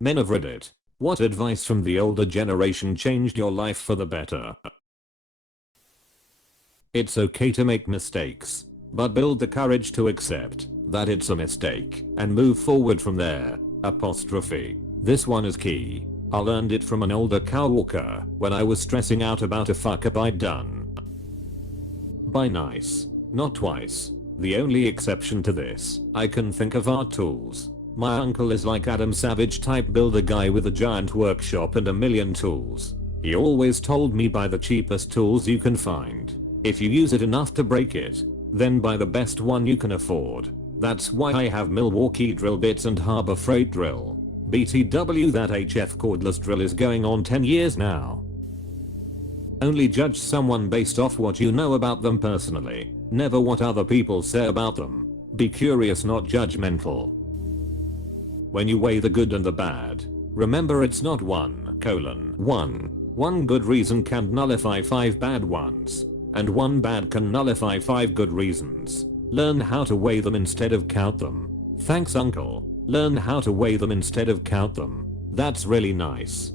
Men of Reddit, what advice from the older generation changed your life for the better? It's okay to make mistakes, but build the courage to accept that it's a mistake and move forward from there. Apostrophe. This one is key. I learned it from an older coworker when I was stressing out about a fuck up I'd done. By nice, not twice. The only exception to this I can think of are tools. My uncle is like Adam Savage type builder guy with a giant workshop and a million tools. He always told me buy the cheapest tools you can find. If you use it enough to break it, then buy the best one you can afford. That's why I have Milwaukee drill bits and Harbor Freight drill. BTW, that HF cordless drill is going on 10 years now. Only judge someone based off what you know about them personally, never what other people say about them. Be curious, not judgmental. When you weigh the good and the bad, remember it's not 1 good reason can nullify 5 bad ones, and 1 bad can nullify 5 good reasons. Learn how to weigh them instead of count them. Thanks uncle. Learn how to weigh them instead of count them. That's really nice.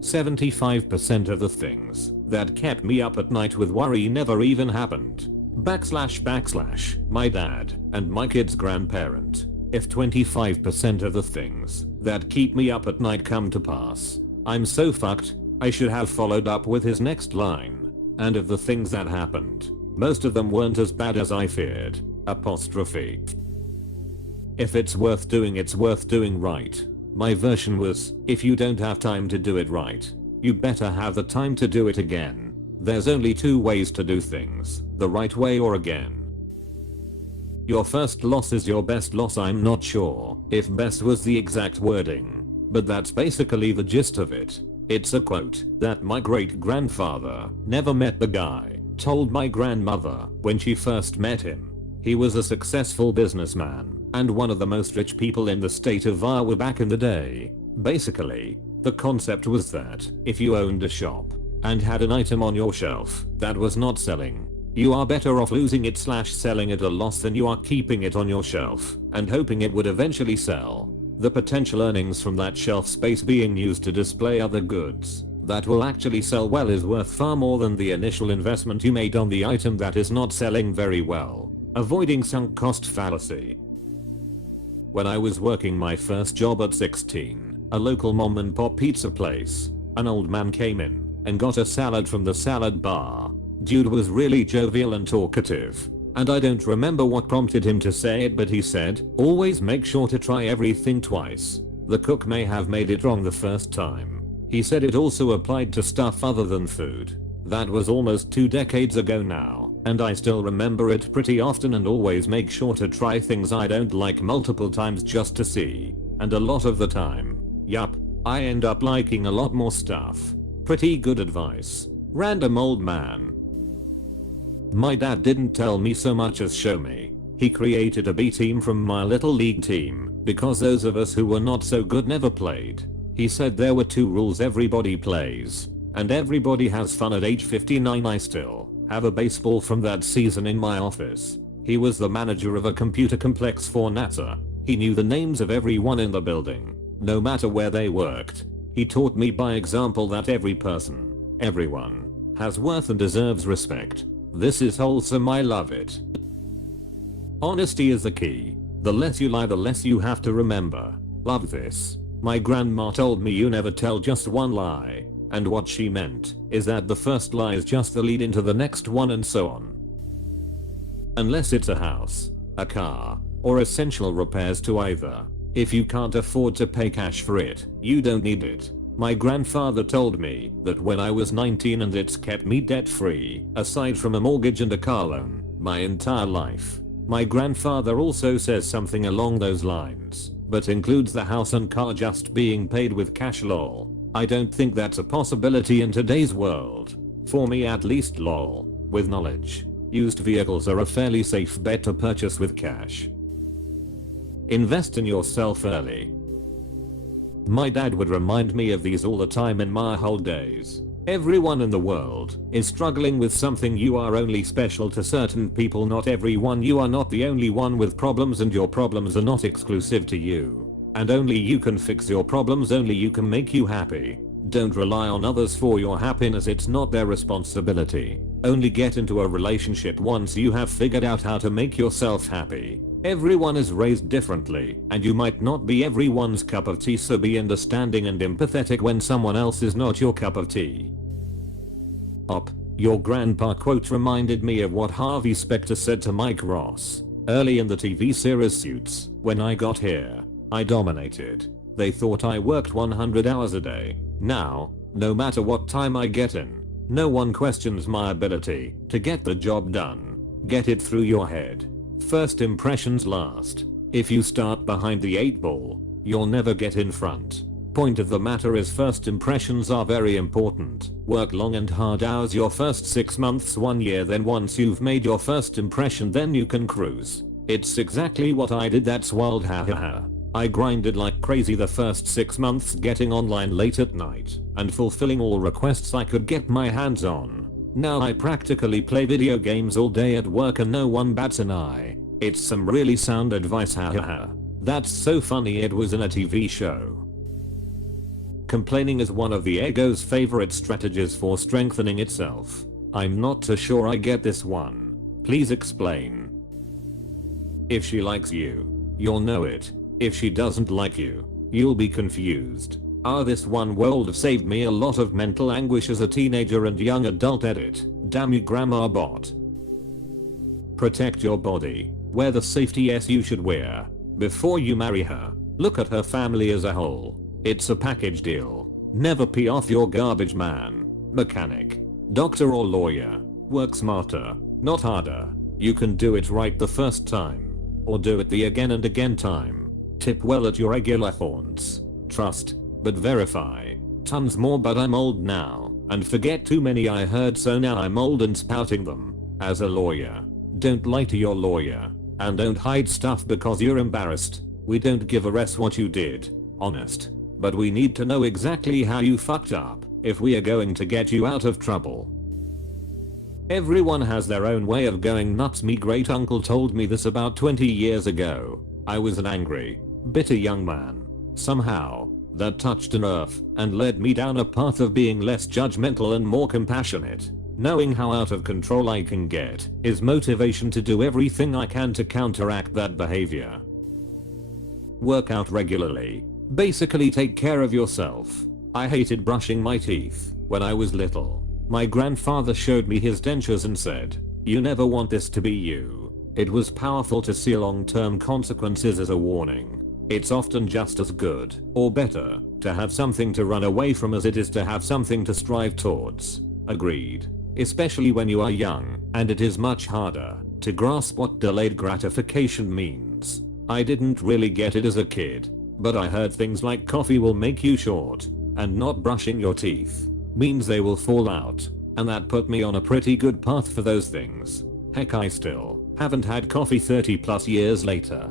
75% of the things that kept me up at night with worry never even happened. / my dad and my kid's grandparent. If 25% of the things that keep me up at night come to pass, I'm so fucked. I should have followed up with his next line. And of the things that happened, most of them weren't as bad as I feared. Apostrophe. If it's worth doing, it's worth doing right. My version was, if you don't have time to do it right, you better have the time to do it again. There's only 2 ways to do things, the right way or again. Your first loss is your best loss. I'm not sure if best was the exact wording, but that's basically the gist of it. It's a quote that my great grandfather never met the guy, told my grandmother when she first met him. He was a successful businessman and one of the most rich people in the state of Iowa back in the day. Basically, the concept was that if you owned a shop and had an item on your shelf that was not selling, you are better off losing it / selling at a loss than you are keeping it on your shelf and hoping it would eventually sell. The potential earnings from that shelf space being used to display other goods that will actually sell well is worth far more than the initial investment you made on the item that is not selling very well. Avoiding sunk cost fallacy. When I was working my first job at 16, a local mom and pop pizza place, an old man came in and got a salad from the salad bar. Dude was really jovial and talkative, and I don't remember what prompted him to say it, but he said, always make sure to try everything twice. The cook may have made it wrong the first time. He said it also applied to stuff other than food. That was almost 2 decades ago now, and I still remember it pretty often, and always make sure to try things I don't like multiple times just to see. And a lot of the time, yup, I end up liking a lot more stuff. Pretty good advice. Random old man. My dad didn't tell me so much as show me. He created a B team from my little league team because those of us who were not so good never played. He said there were 2 rules: everybody plays and everybody has fun. At age 59 I still have a baseball from that season in my office. He was the manager of a computer complex for NASA. He knew the names of everyone in the building, no matter where they worked. He taught me by example that every person, everyone, has worth and deserves respect. This is wholesome, I love it. Honesty is the key. The less you lie, the less you have to remember. Love this. My grandma told me you never tell just one lie, and what she meant is that the first lie is just the lead into the next one, and so on. Unless it's a house, a car, or essential repairs to either. If you can't afford to pay cash for it, you don't need it. My grandfather told me that when I was 19, and it's kept me debt free, aside from a mortgage and a car loan, my entire life. My grandfather also says something along those lines, but includes the house and car just being paid with cash. Lol. I don't think that's a possibility in today's world. For me at least. Lol. With knowledge, used vehicles are a fairly safe bet to purchase with cash. Invest in yourself early. My dad would remind me of these all the time in my whole days. Everyone in the world is struggling with something. You are only special to certain people, not everyone. You are not the only one with problems, and your problems are not exclusive to you. And only you can fix your problems, only you can make you happy. Don't rely on others for your happiness, it's not their responsibility. Only get into a relationship once you have figured out how to make yourself happy. Everyone is raised differently, and you might not be everyone's cup of tea, so be understanding and empathetic when someone else is not your cup of tea. Your grandpa quote reminded me of what Harvey Specter said to Mike Ross early in the TV series Suits. When I got here, I dominated. They thought I worked 100 hours a day. Now, no matter what time I get in, no one questions my ability to get the job done. Get it through your head. First impressions last. If you start behind the 8 ball, you'll never get in front. Point of the matter is first impressions are very important. Work long and hard hours your first 6 months, 1 year, then once you've made your first impression, then you can cruise. It's exactly what I did, that's wild, hahaha. I grinded like crazy the first 6 months, getting online late at night and fulfilling all requests I could get my hands on. Now I practically play video games all day at work and no one bats an eye. It's some really sound advice, hahaha. That's so funny, it was in a TV show. Complaining is one of the ego's favorite strategies for strengthening itself. I'm not too sure I get this one. Please explain. If she likes you, you'll know it. If she doesn't like you, you'll be confused. This one world saved me a lot of mental anguish as a teenager and young adult. Edit. Damn you, grandma bot. Protect your body. Wear the safety S you should wear. Before you marry her, look at her family as a whole. It's a package deal. Never pee off your garbage man, mechanic, doctor or lawyer. Work smarter, not harder. You can do it right the first time. Or do it the again and again time. Tip well at your regular haunts. Trust, but verify. Tons more, but I'm old now, and forget too many I heard, so now I'm old and spouting them. As a lawyer, don't lie to your lawyer. And don't hide stuff because you're embarrassed. We don't give a s what you did. Honest. But we need to know exactly how you fucked up if we are going to get you out of trouble. Everyone has their own way of going nuts. Me great uncle told me this about 20 years ago. I was an angry, bitter young man. Somehow, that touched a nerve and led me down a path of being less judgmental and more compassionate. Knowing how out of control I can get is motivation to do everything I can to counteract that behavior. Work out regularly. Basically take care of yourself. I hated brushing my teeth when I was little. My grandfather showed me his dentures and said, "You never want this to be you." It was powerful to see long-term consequences as a warning. It's often just as good, or better, to have something to run away from as it is to have something to strive towards. Agreed. Especially when you are young, and it is much harder to grasp what delayed gratification means. I didn't really get it as a kid. But I heard things like coffee will make you short, and not brushing your teeth means they will fall out, and that put me on a pretty good path for those things. Heck, I still haven't had coffee 30 plus years later.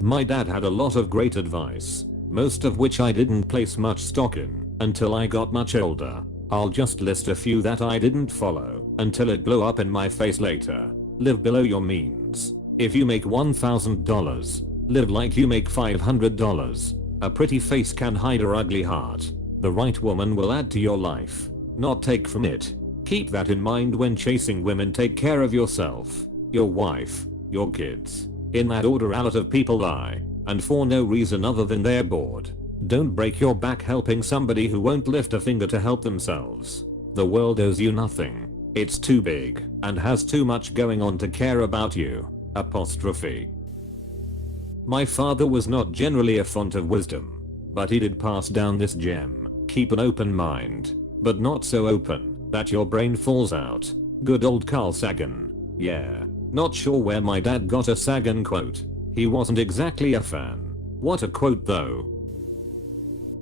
My dad had a lot of great advice, most of which I didn't place much stock in until I got much older. I'll just list a few that I didn't follow until it blew up in my face later. Live below your means. If you make $1,000, live like you make $500. A pretty face can hide a ugly heart. The right woman will add to your life, not take from it. Keep that in mind when chasing women. Take care of yourself, your wife, your kids. In that order. A lot of people lie, and for no reason other than they're bored. Don't break your back helping somebody who won't lift a finger to help themselves. The world owes you nothing. It's too big and has too much going on to care about you. Apostrophe. My father was not generally a font of wisdom, but he did pass down this gem. Keep an open mind, but not so open that your brain falls out. Good old Carl Sagan. Yeah, not sure where my dad got a Sagan quote. He wasn't exactly a fan. What a quote though.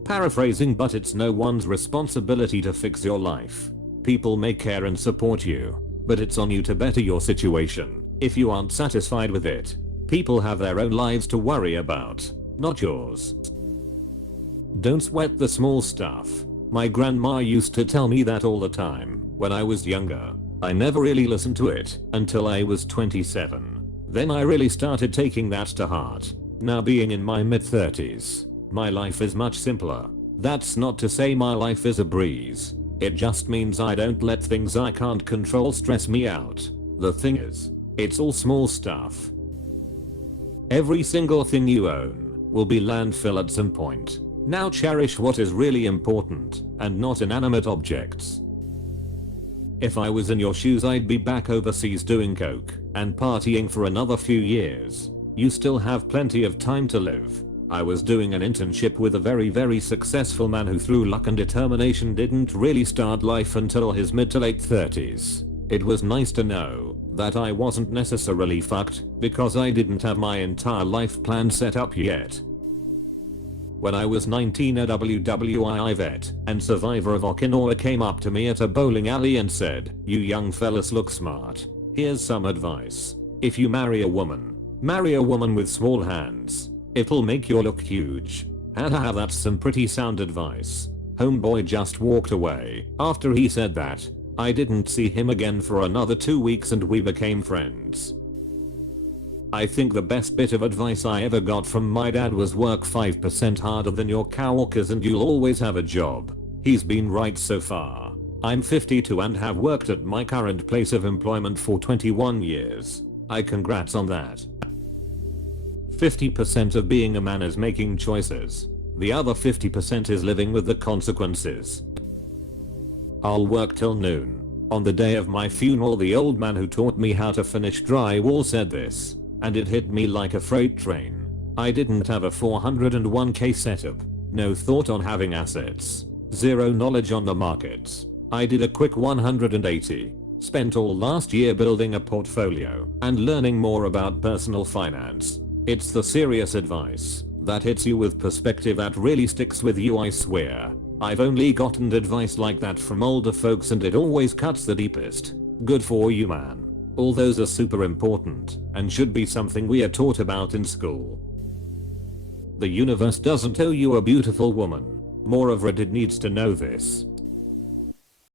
Paraphrasing, but it's no one's responsibility to fix your life. People may care and support you, but it's on you to better your situation. If you aren't satisfied with it, people have their own lives to worry about, not yours. Don't sweat the small stuff. My grandma used to tell me that all the time when I was younger. I never really listened to it until I was 27. Then I really started taking that to heart. Now being in my mid-30s, my life is much simpler. That's not to say my life is a breeze. It just means I don't let things I can't control stress me out. The thing is, it's all small stuff. Every single thing you own will be landfill at some point. Now cherish what is really important and not inanimate objects. If I was in your shoes, I'd be back overseas doing coke and partying for another few years. You still have plenty of time to live. I was doing an internship with a very successful man who through luck and determination didn't really start life until his mid to late 30s. It was nice to know that I wasn't necessarily fucked because I didn't have my entire life plan set up yet. When I was 19, a WWII vet and survivor of Okinawa came up to me at a bowling alley and said, "You young fellas look smart. Here's some advice. If you marry a woman with small hands. It'll make you look huge." Haha, that's some pretty sound advice. Homeboy just walked away. After he said that, I didn't see him again for another 2 weeks and we became friends. I think the best bit of advice I ever got from my dad was work 5% harder than your coworkers and you'll always have a job. He's been right so far. I'm 52 and have worked at my current place of employment for 21 years. Congrats on that. 50% of being a man is making choices. The other 50% is living with the consequences. I'll work till noon. On the day of my funeral, the old man who taught me how to finish drywall said this, and it hit me like a freight train. I didn't have a 401k setup, no thought on having assets, zero knowledge on the markets. I did a quick 180, spent all last year building a portfolio and learning more about personal finance. It's the serious advice that hits you with perspective that really sticks with you, I swear. I've only gotten advice like that from older folks and it always cuts the deepest. Good for you, man. All those are super important and should be something we are taught about in school. The universe doesn't owe you a beautiful woman. More of Reddit needs to know this.